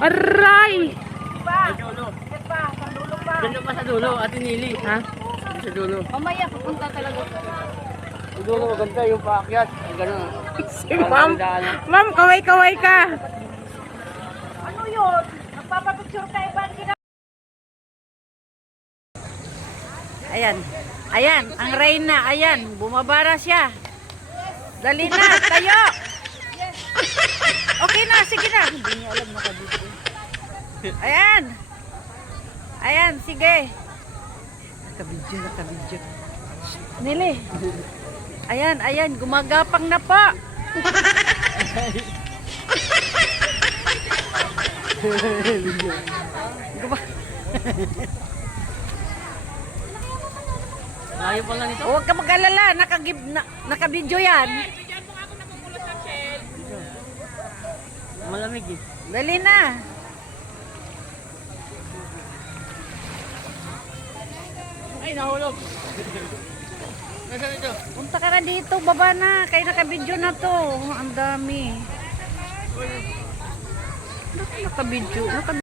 Aray! Sa dulo. Doon pa sa dulo, Ate Nili. Ha? Sa dulo. Mamaya pupunta talaga. Sa dulo, maganda yung paakyat. Ang gano'n. Si ma'am. Ma'am, kaway-kaway ka. Ano yun? Nagpapapicture tayo ba? Ayan. Ayan, ang Reyna. Ayan, bumabara siya. Dali na, tayo. Okay na, sige na. Hindi niya alam nakabidyo. Ayan. Ayan, sige. Nakabidyo. Nili. Ayan, ayan, gumagapang na po. Layo pa lang ito. Huwag ka mag-alala, nakabidyo yan. Malamig eh. Dali na. Ay, nahulog. Nasaan ito? Punta ka na dito, baba na. Kaya nakabidyo na to. Ang dami. Nakabidyo.